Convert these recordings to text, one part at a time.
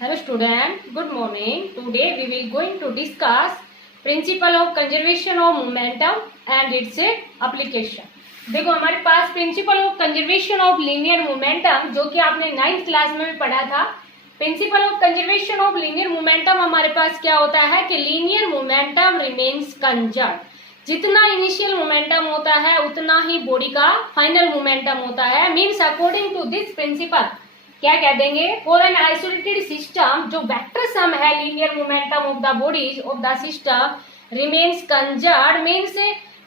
Hello student, good morning. Today we will going to discuss principle of conservation of momentum and its application. देखो हमारे पास principle of conservation of linear momentum जो कि आपने 9th class में भी पढ़ा था। Principle of conservation of linear momentum हमारे पास क्या होता है कि लीनियर मोमेंटम रिमेन्स कंजर्व। जितना इनिशियल मोमेंटम होता है उतना ही बॉडी का फाइनल मोमेंटम होता है। Means according to this principle क्या कह देंगे, फॉर एन आइसोलेटेड सिस्टम जो वेक्टर सम है linear momentum of the bodies of the system remains conserve. Means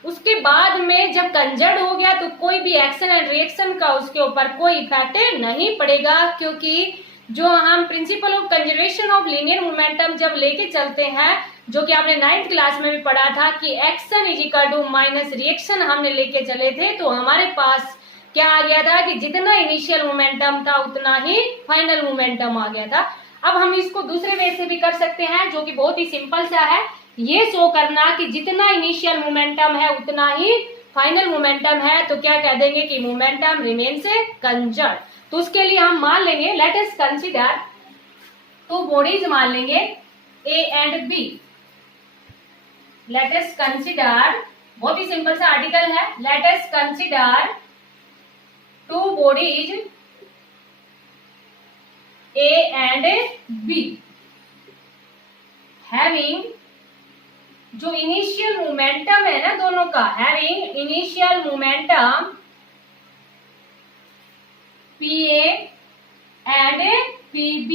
उसके बाद में जब कंजर्व हो गया तो कोई भी एक्शन एंड रिएक्शन का उसके ऊपर कोई इफेक्ट नहीं पड़ेगा, क्योंकि जो हम principal of conservation of linear momentum जब लेके चलते हैं, जो कि आपने 9th क्लास में भी पढ़ा था कि action is equal to minus reaction हमने लेके चले थे, तो हमारे पास क्या आ गया था कि जितना इनिशियल मोमेंटम था उतना ही फाइनल मोमेंटम आ गया था। अब हम इसको दूसरे वे से भी कर सकते हैं जो कि बहुत ही सिंपल सा है, ये शो करना कि जितना इनिशियल मोमेंटम है उतना ही फाइनल मोमेंटम है, तो क्या कह देंगे कि मोमेंटम रिमेन्स कंजर्व। तो उसके लिए हम मान लेंगे, let us consider two bodies मान लेंगे A and B. Let us consider, बहुत ही सिंपल सा आर्टिकल है, let us consider two bodies A and B having जो इनिशियल मोमेंटम है ना दोनों का, having initial momentum PA and PB।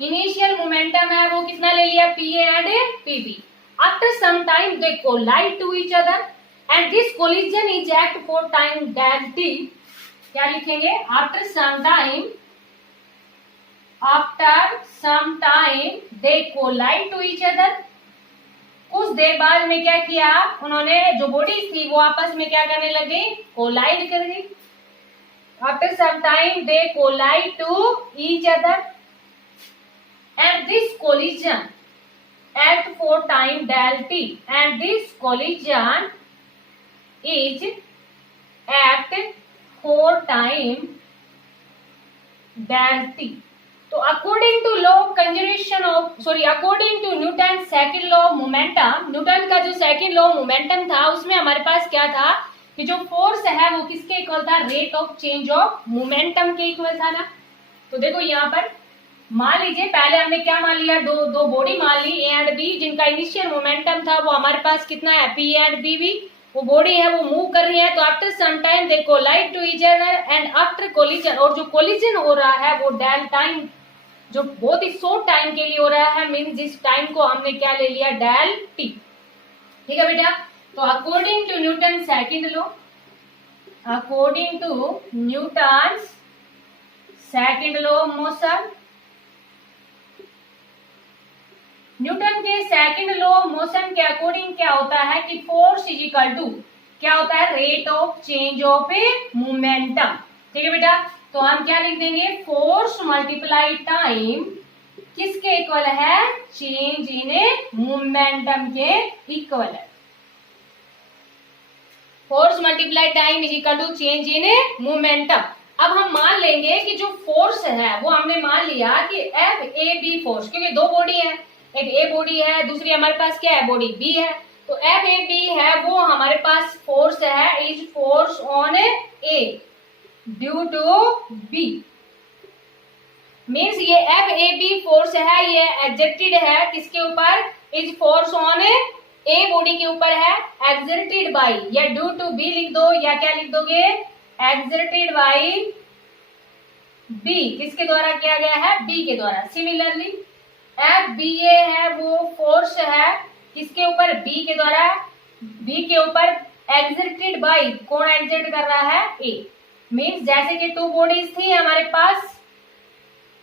Initial momentum है वो कितना ले लिया, PA and PB। After some time they collide to each other and this collision is at for time del t। क्या लिखेंगे, after some time they collide to each other। कुछ देर बाद में क्या किया उन्होंने, जो बॉडीज थी वो आपस में क्या करने लगे, कोलाइड कर गई। after some time they collide to each other and this collision at for time del t and this collision is at 4 time del t। तो according to law of conservation of according to Newton second law of momentum, Newton का जो second law of momentum था उसमें हमारे पास क्या था कि जो फोर्स है वो किसके इक्वल था, rate of change of momentum के इक्वल था ना। तो देखो यहाँ पर मान लीजिए पहले हमने क्या मान लिया, दो बॉडी मान ली ए एंड बी, जिनका इनिशियल मोमेंटम था वो हमारे पास कितना है, पी एंड बी भी। वो बॉडी है वो मूव कर रही है, तो after some time they collide to each other and after collision, और जो कोलिजन हो रहा है वो डेल टाइम, जो बहुत ही शॉर्ट टाइम के लिए हो रहा है, मींस जिस टाइम को हमने क्या ले लिया, डेल टी। ठीक है बेटा। तो according to Newton second law, according to Newton second law of motion, Newton के सेकंड लॉ ऑफ मोशन के अकॉर्डिंग क्या होता है कि फोर्स इज इक्वल टू क्या होता है, rate of change of a momentum. ठीक है बेटा। तो हम क्या लिख देंगे, फोर्स मल्टीप्लाई टाइम किसके इक्वल है, चेंज इन ए मोमेंटम के इक्वल है। Force multiply time is equal to change in a momentum. अब हम मान लेंगे कि जो फोर्स है वो हमने मान लिया कि एफ ए बी फोर्स, क्योंकि दो बॉडी है, एक ए बॉडी है दूसरी हमारे पास क्या है, बॉडी बी है। तो एफ ए बी है वो हमारे पास फोर्स है, is force on A due to B. Means ये एफ ए बी फोर्स है, ये एक्सर्टेड है किसके ऊपर, is force on A body के ऊपर है, एक्सर्टेड बाई, या ड्यू टू बी लिख दो या क्या लिख दोगे, एक्सर्टेड बाई बी। किसके द्वारा किया गया है, बी के द्वारा। सिमिलरली एफ बी ए है वो फोर्स है किसके ऊपर, बी के द्वारा, बी के ऊपर एक्सर्टेड बाई, कौन एक्सर्ट कर रहा है, ए। मीन्स जैसे कि टू बॉडीज थी हमारे पास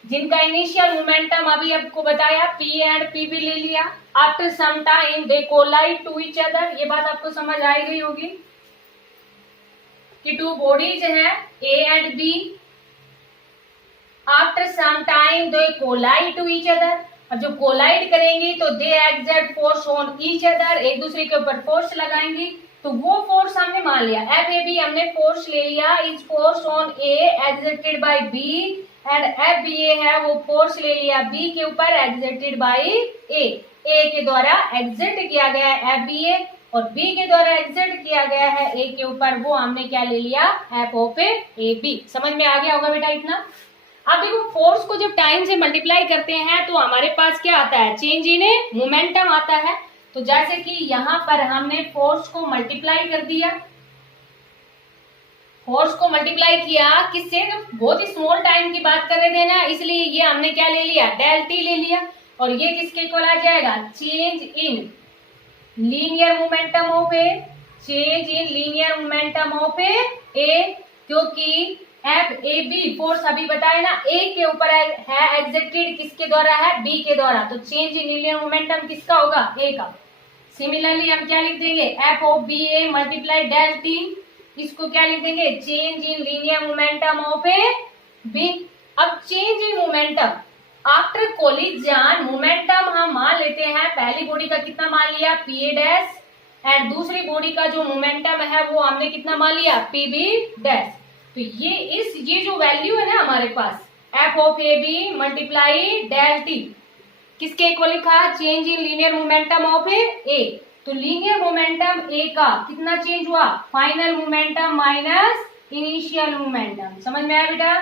जिनका इनिशियल मोमेंटम अभी आपको बताया, पी एंड पी भी ले लिया, after some time they collide to each other. ये बात आपको समझ आई गई होगी कि टू बॉडीज हैं A and B, after some time they collide to each other. अब जब कोलाइड करेंगी तो they exert force on each other, एक दूसरे के ऊपर फोर्स लगाएंगी। तो वो फोर्स हमने मान लिया, एफ ए बी हमने फोर्स ले लिया, is force on A exerted by B and F B A है वो फोर्स ले लिया बी के ऊपर एक्सर्टेड बाई ए के द्वारा एक्सर्ट किया गया है एफ बी ए और बी के द्वारा एक्सर्ट किया गया है ए के ऊपर, वो हमने क्या ले लिया एफ ऑफ ए बी। समझ में आ गया होगा बेटा इतना। अब देखो फोर्स को जब टाइम से मल्टीप्लाई करते हैं तो हमारे पास क्या आता है, चेंज इन मोमेंटम आता है। तो जैसे कि यहाँ पर हमने फोर्स को मल्टीप्लाई कर दिया, फोर्स को मल्टीप्लाई किया किससे, बहुत ही स्मॉल टाइम की बात कर रहे थे ना, इसलिए ये हमने क्या ले लिया डेल टी ले लिया और ये किसके इक्वल आ जाएगा, change in linear momentum of A, change in linear momentum of A, क्योंकि एफ ए बी फोर्स अभी बताया ना ए के ऊपर है एक्सर्टेड किसके द्वारा है, बी के द्वारा, तो चेंज इन लीनियर मोमेंटम किसका होगा, ए का। सिमिलरली हम क्या लिख देंगे, F of B A multiply del T, इसको क्या लिख देंगे, change in linear momentum of A B. अब change in momentum after collision momentum हम मान लेते हैं, पहली बॉडी का कितना मान लिया पी ए डैश एंड दूसरी बॉडी का जो मोमेंटम है वो हमने कितना मान लिया पी बी डैश। तो ये जो वैल्यू है ना हमारे पास F of A B multiply del T किसके इक्वल लिखा, change in linear momentum of A. तो लीनियर मोमेंटम ए का कितना चेंज हुआ, final momentum minus initial momentum. समझ में आया बेटा,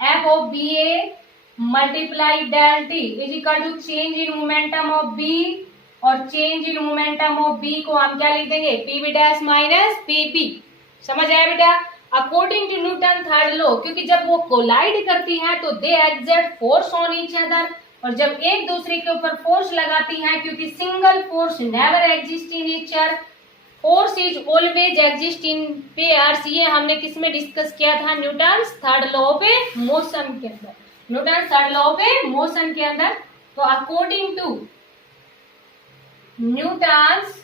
F of B A multiply del T is equal to change in momentum of B, और change in momentum of B को हम क्या लिख देंगे, P B dash minus P P. समझ आया बेटा। According to Newton third law, क्योंकि जब वो कोलाइड करती हैं तो they exert force on each other, और जब एक दूसरे के ऊपर फोर्स लगाती हैं, क्योंकि single force never exist in nature, force is always exist in pairs. ये हमने किस में डिस्कस किया था, Newton's third law of motion के अंदर, Newton's third law of motion के अंदर। तो according to Newton's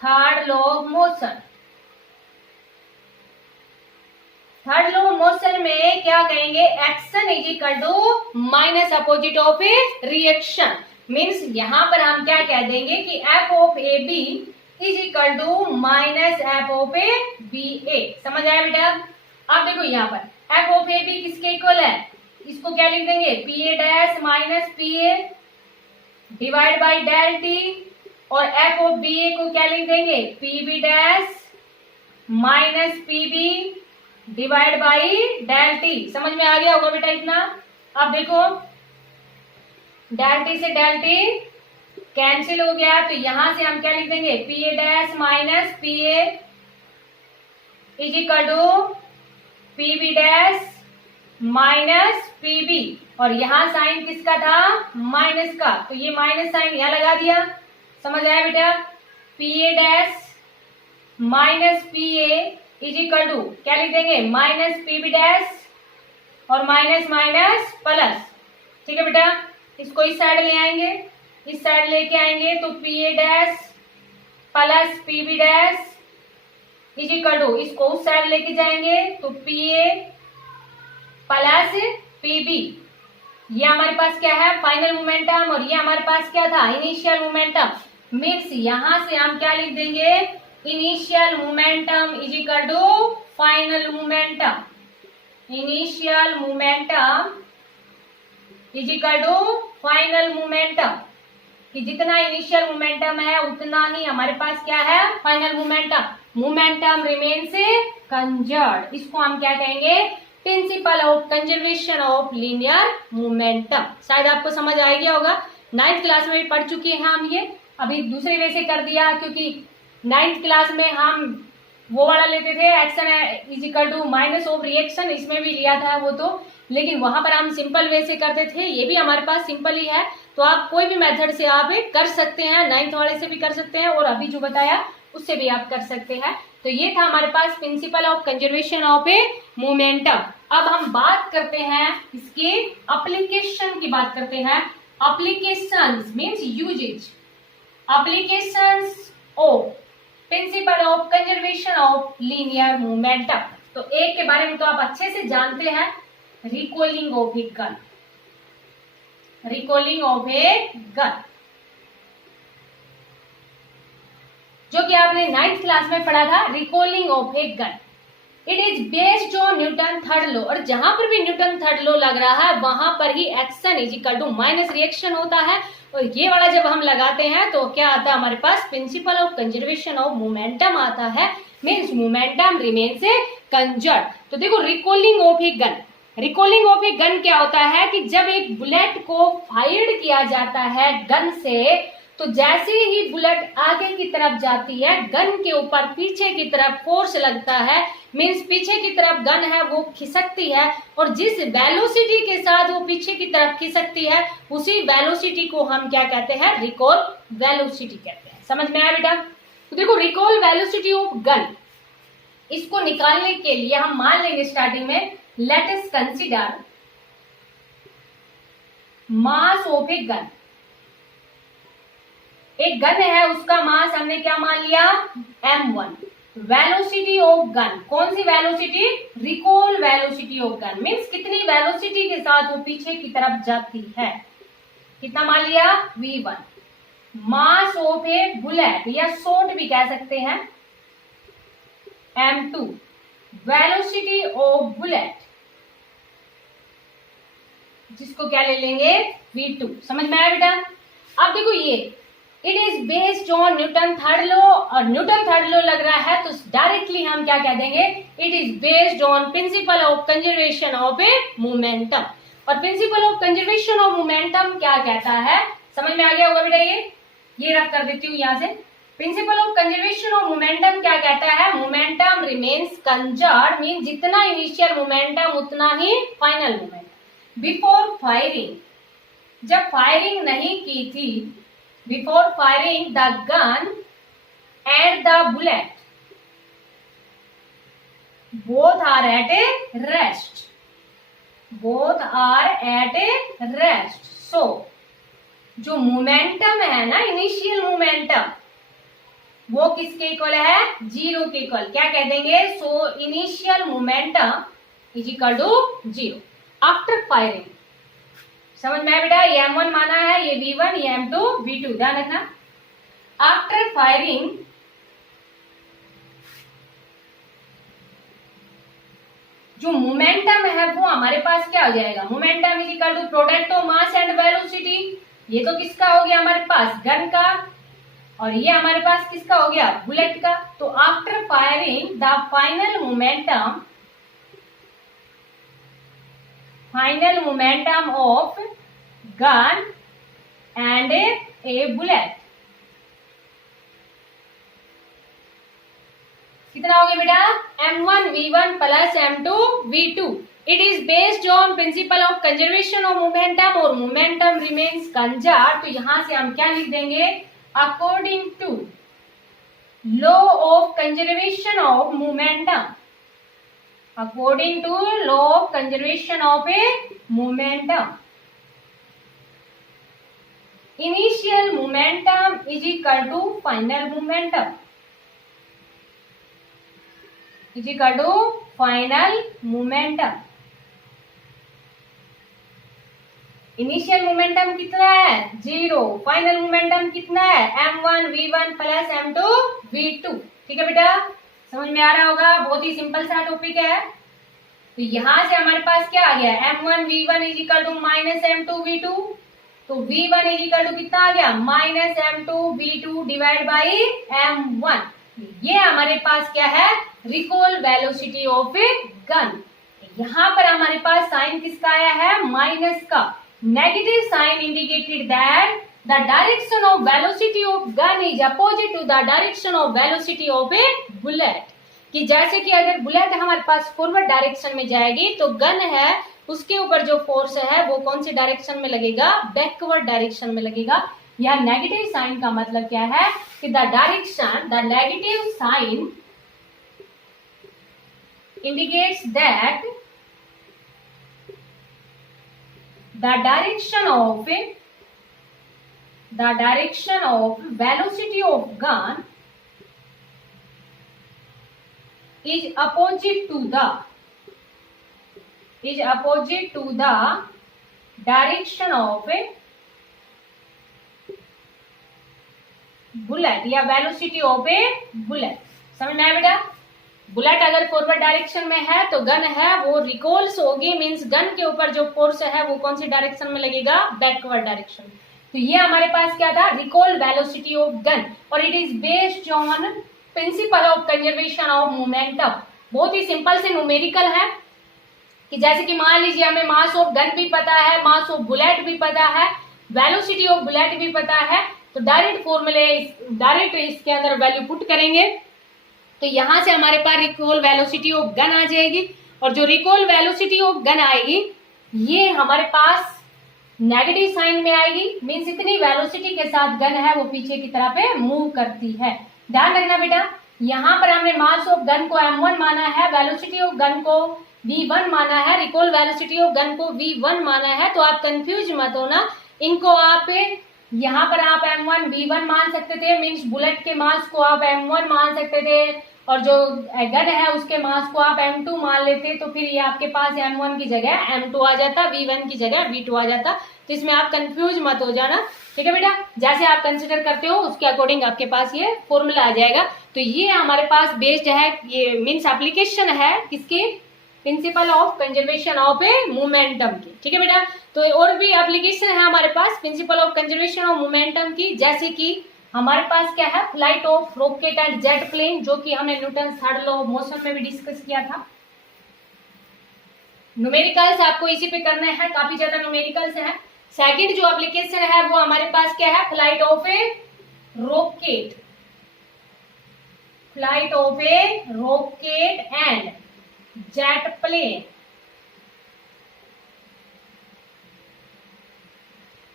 third law of motion, third law of motion में क्या कहेंगे, action is equal to minus opposite of a reaction. Means यहां पर हम क्या कह देंगे कि F of A B is equal to minus F of A B A. समझ आया बेटा। अब देखो यहाँ पर एफ ऑफ ए बी किसके इक्वल है, इसको क्या लिख देंगे, P A dash minus P A divide by del T, और एफ ऑफ बी ए को क्या लिख देंगे, P B dash minus P B divide by del T. समझ में आ गया होगा बेटा इतना। अब देखो डेल टी से डेल टी कैंसिल हो गया, तो यहां से हम क्या लिख देंगे, P A dash minus P A is equal to P B dash minus P B, और यहाँ साइन किसका था, माइनस का, तो ये माइनस साइन यहाँ लगा दिया। समझ आया बेटा। P A dash minus P A is equal to क्या लिख देंगे, माइनस पी बी डैश और माइनस माइनस प्लस। ठीक है बेटा, इसको इस साइड ले आएंगे, इस साइड लेके आएंगे तो P A dash plus P B dash is equal to, इसको उस साइड लेके जाएंगे तो P A plus P B. ये हमारे पास क्या है, फाइनल मोमेंटम, और ये हमारे पास क्या था, इनिशियल मोमेंटम। मीन्स यहां से हम क्या लिख देंगे, initial momentum is equal to final momentum, initial momentum is equal to final momentum, कि जितना इनिशियल मोमेंटम है उतना ही हमारे पास क्या है, final momentum. Momentum remains conserved, इसको हम क्या कहेंगे, principal of conservation of linear momentum. शायद आपको समझ आ गया होगा, 9th क्लास में भी पढ़ चुके हैं हम ये, अभी दूसरे वे से कर दिया, क्योंकि 9th क्लास में हम वो वाला लेते थे, action is equal to minus of reaction, इसमें भी लिया था वो तो, लेकिन वहां पर हम सिंपल वे से करते थे। ये भी हमारे पास सिंपल ही है, तो आप कोई भी मेथड से आप कर सकते हैं, 9th वाले से भी कर सकते हैं और अभी जो बताया उससे भी आप कर सकते हैं। तो ये था हमारे पास principle of conservation of a momentum. अब हम बात करते हैं इसके एप्लीकेशन की बात करते हैं। Applications means uses, applications of principle of conservation of linear momentum. तो एक के बारे में तो आप अच्छे से जानते हैं, recalling of a gun, recoiling of a gun, जो कि आपने 9th क्लास में पढ़ा था, recalling of a gun. It is based on Newton third law, और जहां पर भी न्यूटन थर्ड लॉ लग रहा है वहां पर ही action is equal to minus reaction होता है। और ये वाला जब हम लगाते हैं तो क्या आता है हमारे पास, principle of conservation of momentum आता है, मीन्स मोमेंटम रिमेन्स कंजर्व। तो देखो recoiling of a gun, recoiling of a gun क्या होता है कि जब एक बुलेट को फायर्ड किया जाता है गन से, तो जैसे ही बुलेट आगे की तरफ जाती है गन के ऊपर पीछे की तरफ फोर्स लगता है, मीन्स पीछे की तरफ गन है वो खिसकती है, और जिस वेलोसिटी के साथ वो पीछे की तरफ खिसकती है उसी वेलोसिटी को हम क्या कहते हैं, रिकॉल वेलोसिटी कहते हैं। समझ में आया बेटा? तो देखो रिकॉल वेलोसिटी ऑफ गन, इसको निकालने के लिए हम मान लेंगे स्टार्टिंग में, late us consider mass of a gun. एक गन है उसका मास हमने क्या मान लिया, m1। वेलोसिटी ऑफ गन, कौन सी velocity, recoil velocity of gun, means कितनी वेलोसिटी के साथ वो पीछे की तरफ जाती है, कितना मान लिया, v1। Mass of A bullet या शॉट भी कह सकते हैं, m2। वेलोसिटी ऑफ बुलेट, जिसको क्या ले लेंगे, v2। समझ में आया बेटा? अब देखो ये it is based on Newton third law, और न्यूटन थर्ड लॉ लग रहा है तो डायरेक्टली हम क्या कह देंगे, it is based on principle of conservation of a momentum. और principle of conservation of momentum क्या कहता है, समझ में आ गया होगा बेटा? ये रख कर देती हूँ यहाँ से। Principal of conservation of momentum क्या कहता है, मोमेंटम रिमेन्स कंजर्व, मीन जितना इनिशियल मोमेंटम उतना ही फाइनल मोमेंटम। बिफोर फायरिंग, जब फायरिंग नहीं की थी, before firing the gun and the bullet both are at a rest, both are at a rest। so जो मोमेंटम है ना, इनिशियल मोमेंटम, वो किसके इक्वल है, जीरो के इक्वल। क्या कह देंगे, so initial momentum is equal to zero after firing. समझ में आया बेटा? ये m1 माना है, ये v1, ये m2, v2, ध्यान रखना। आफ्टर फायरिंग जो मोमेंटम है वो हमारे पास क्या हो जाएगा, momentum is equal to product of mass and velocity. ये तो किसका हो गया हमारे पास, गन का, और ये हमारे पास किसका हो गया, बुलेट का। तो after firing the final momentum of gun and a bullet कितना हो गया बेटा, m1 v1 plus m2 v2। It is based on principle of conservation of momentum, और मोमेंटम रिमेन्स कंजर्व। तो यहां से हम क्या लिख देंगे, according to law of conservation of momentum, according to law of conservation of a momentum, initial momentum is equal to final momentum, is equal to final momentum। Initial momentum कितना है, zero. Final momentum कितना है, m1 v1 plus m2 v2। ठीक है बेटा, समझ में आ रहा होगा? बहुत ही सिंपल सा टॉपिक है। तो यहां से हमारे पास क्या आ गया, m1 v1 is equal to minus m2 v2। तो v1 इज इक्वल टू कितना आ गया, minus m2 v2 divide by m1। ये हमारे पास क्या है, recall velocity of a gun. यहाँ पर हमारे पास साइन किसका आया है, माइनस का। Negative sign indicated that the direction of velocity of gun is opposite to the direction of velocity of a bullet। कि जैसे कि अगर बुलेट हमारे पास फॉरवर्ड डायरेक्शन में जाएगी तो गन है उसके ऊपर जो फोर्स है वो कौन सी डायरेक्शन में लगेगा, बैकवर्ड डायरेक्शन में लगेगा। या नेगेटिव साइन का मतलब क्या है कि the direction, the negative sign indicates that the direction of velocity of gun is opposite to the direction of a bullet या velocity of a bullet। समझ में आया बेटा? बुलेट अगर फॉरवर्ड डायरेक्शन में है तो गन है वो रिकॉल्स होगी, मींस गन के ऊपर जो फोर्स है वो कौन सी डायरेक्शन में लगेगा, बैकवर्ड डायरेक्शन। तो ये हमारे पास क्या था, रिकॉल वेलोसिटी ऑफ गन, और it is based on principle of conservation of momentum. बहुत ही सिंपल से न्यूमेरिकल है कि जैसे कि मान लीजिए हमें मास ऑफ गन भी पता है, मास ऑफ बुलेट भी पता है, वेलोसिटी ऑफ बुलेट भी पता है, तो डायरेक्ट फॉर्मूले डायरेक्ट इसके अंदर वैल्यू पुट करेंगे तो यहां से हमारे पास रिकॉल वेलोसिटी ऑफ गन आ जाएगी, और जो रिकॉल वेलोसिटी ऑफ गन आएगी ये हमारे पास नेगेटिव साइन में आएगी, मीन्स इतनी वेलोसिटी के साथ गन है वो पीछे की तरफ पे मूव करती है। ध्यान रखना बेटा, यहाँ पर हमने मास ऑफ गन को m1 माना है, वेलोसिटी ऑफ गन को v1 माना है, रिकॉल वेलोसिटी ऑफ गन को v1 माना है, तो आप कंफ्यूज मत होना। इनको आप यहाँ पर आप m1 v1 मान सकते थे, मीन्स बुलेट के मास को आप m1 मान सकते थे, और जो गन है उसके मास को आप m2 मान लेते, तो फिर ये आपके पास m1 की जगह m2 आ जाता, v1 की जगह v2 आ जाता। तो इसमें आप कंफ्यूज मत हो जाना, ठीक है बेटा। जैसे आप कंसिडर करते हो उसके अकॉर्डिंग आपके पास ये फॉर्मूला आ जाएगा। तो ये हमारे पास बेस्ड है, ये मीन्स एप्लीकेशन है किसकी, principal of conservation of a momentum की, ठीक है बेटा। तो और भी एप्लीकेशन है हमारे पास principle of conservation of momentum की, जैसे कि हमारे पास क्या है, flight of rocket and jet plane, जो कि हमने Newton third law of motion में भी डिस्कस किया था। न्यूमेरिकल्स आपको इसी पे करना है, काफी ज्यादा न्यूमेरिकल्स है। सेकंड जो एप्लीकेशन है वो हमारे पास क्या है, flight of a rocket, flight of a rocket and jet plane.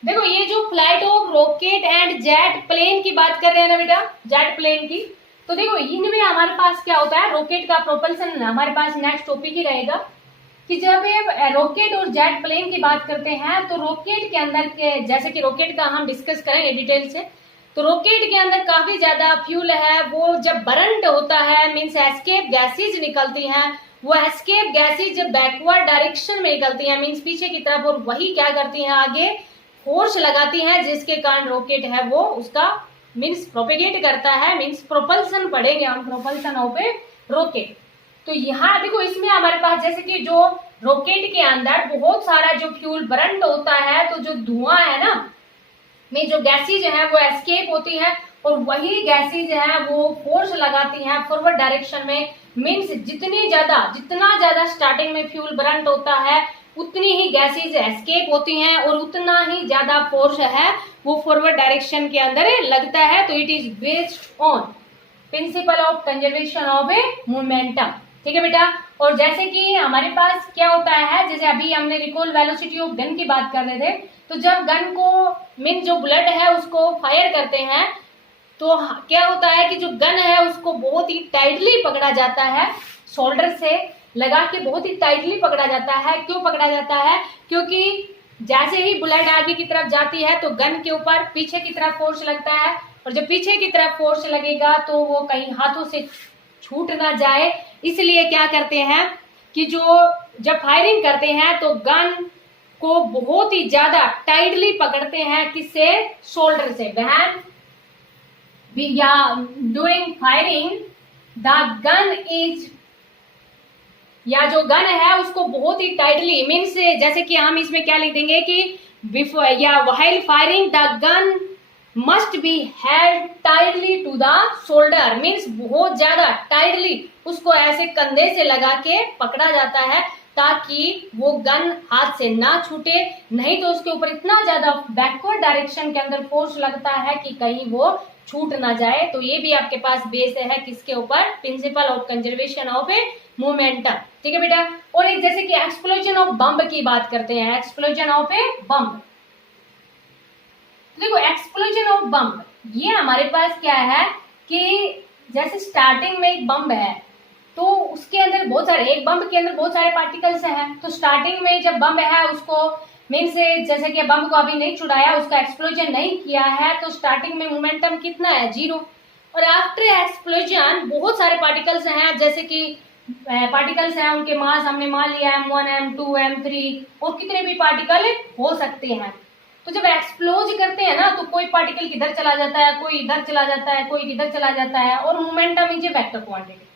देखो ये जो flight of rocket and jet plane की बात कर रहे हैं ना बेटा, जेट प्लेन की, तो देखो इनमें हमारे पास क्या होता है, रॉकेट का प्रोपल्सन हमारे पास नेक्स्ट टॉपिक ही रहेगा कि जब ये रॉकेट और जेट प्लेन की बात करते हैं तो रॉकेट के अंदर के, जैसे कि रॉकेट का हम डिस्कस करेंगे डिटेल से, तो रॉकेट के अंदर काफी ज्यादा फ्यूल है, वो जब बर्न होता है मीन्स एस्केप गैसेज निकलती हैं, वो एस्केप गैसेज जब बैकवर्ड डायरेक्शन में निकलती हैं मीन्स पीछे की तरफ, और वही क्या करती हैं आगे फोर्स लगाती हैं, जिसके कारण रॉकेट है वो उसका मीन्स प्रोपेगेट करता है, मीन्स प्रोपल्सन पढ़ेंगे हम, प्रोपल्सन ऑफ ए रॉकेट। तो यहाँ देखो इसमें हमारे पास जैसे कि जो रॉकेट के अंदर बहुत सारा जो फ्यूल बर्न होता है, तो जो धुआं है ना में जो गैसेज है वो एस्केप होती है, और वही गैसेज है वो फोर्स लगाती हैं फॉरवर्ड डायरेक्शन में, मीन्स जितना ज्यादा स्टार्टिंग में फ्यूल बर्न होता है उतनी ही गैसेज एस्केप होती हैं, और उतना ही ज्यादा फोर्स है वो फॉरवर्ड डायरेक्शन के अंदर लगता है। तो it is based on principle of conservation of a momentum, ठीक है बेटा। और जैसे कि हमारे पास क्या होता है, जैसे अभी हमने रिकॉल वेलोसिटी ऑफ गन की बात कर रहे थे, तो जब गन को मीन जो बुलेट है उसको फायर करते हैं तो क्या होता है कि जो गन है उसको बहुत ही टाइटली पकड़ा जाता है, शोल्डर से लगा के बहुत ही टाइटली पकड़ा जाता है। क्यों पकड़ा जाता है, क्योंकि जैसे ही बुलेट आगे की तरफ जाती है तो गन के ऊपर पीछे की तरफ फोर्स लगता है, और जब पीछे की तरफ फोर्स लगेगा तो वो कहीं हाथों से छूट ना जाए, इसलिए क्या करते हैं कि जो जब फायरिंग करते हैं तो गन को बहुत ही ज्यादा टाइटली पकड़ते हैं, किससे, शोल्डर से। व्हेन या during firing the gun is, या जो गन है उसको बहुत ही टाइटली मीन्स, जैसे कि हम इसमें क्या लिख देंगे कि बिफोर या while firing the gun must be held tightly to the shoulder, means बहुत ज्यादा टाइटली उसको ऐसे कंधे से लगा के पकड़ा जाता है ताकि वो गन हाथ से ना छूटे, नहीं तो उसके ऊपर इतना ज्यादा बैकवर्ड डायरेक्शन के अंदर फोर्स लगता है कि कहीं वो छूट ना जाए। तो ये भी आपके पास बेस है किसके ऊपर, principal of conservation of a momentum, ठीक है बेटा। और एक जैसे कि एक्सप्लोजन ऑफ बम्ब की बात करते हैं, एक्सप्लोजन ऑफ ए बम्ब। देखो एक्सप्लोजन ऑफ बम्ब ये हमारे पास क्या है कि जैसे स्टार्टिंग में एक बम्ब है तो उसके अंदर बहुत सारे, एक बम्ब के अंदर बहुत सारे पार्टिकल्स हैं, तो स्टार्टिंग में जब बम्ब है उसको मीन्स जैसे कि बम्ब को अभी नहीं छुड़ाया, उसका एक्सप्लोजन नहीं किया है, तो स्टार्टिंग में मोमेंटम कितना है, 0। और आफ्टर एक्सप्लोजन बहुत सारे पार्टिकल्स हैं, जैसे कि पार्टिकल्स हैं उनके मास हमने मान लिया m1 m2 m3 और कितने भी पार्टिकल हो सकते हैं। तो जब एक्सप्लोज करते हैं ना तो कोई पार्टिकल किधर चला जाता है, कोई इधर चला जाता है, कोई इधर चला जाता है, और momentum is a vector quantity.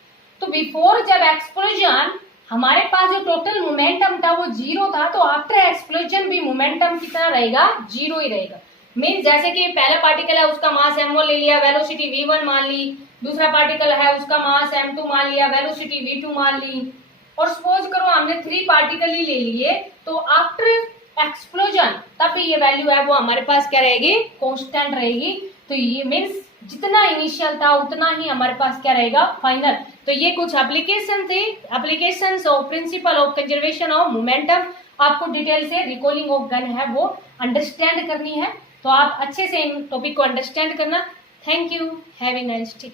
तो बिफोर जब एक्सप्लोजन हमारे पास जो टोटल मोमेंटम था वो 0 था, तो आफ्टर एक्सप्लोजन भी मोमेंटम कितना रहेगा, 0 ही रहेगा। मीन्स जैसे कि पहला पार्टिकल है उसका मास m1 ले लिया, वेलोसिटी v1 मान ली, दूसरा पार्टिकल है उसका मास m2 मान लिया, वेलोसिटी v2 मान ली, और सपोज करो हमने 3 पार्टिकल ही ले लिए, तो आफ्टर एक्सप्लोजन तब ये वैल्यू है वो हमारे पास क्या रहेगी, कांस्टेंट रहेगी। तो ये मीन्स जितना इनिशियल था उतना ही हमारे पास क्या रहेगा, फाइनल। तो ये कुछ एप्लीकेशन थे, applications of principle of conservation of momentum. आपको डिटेल से रिकॉलिंग ऑफ गन है वो अंडरस्टैंड करनी है, तो आप अच्छे से इन टॉपिक को अंडरस्टैंड करना। Thank you, have a nice day.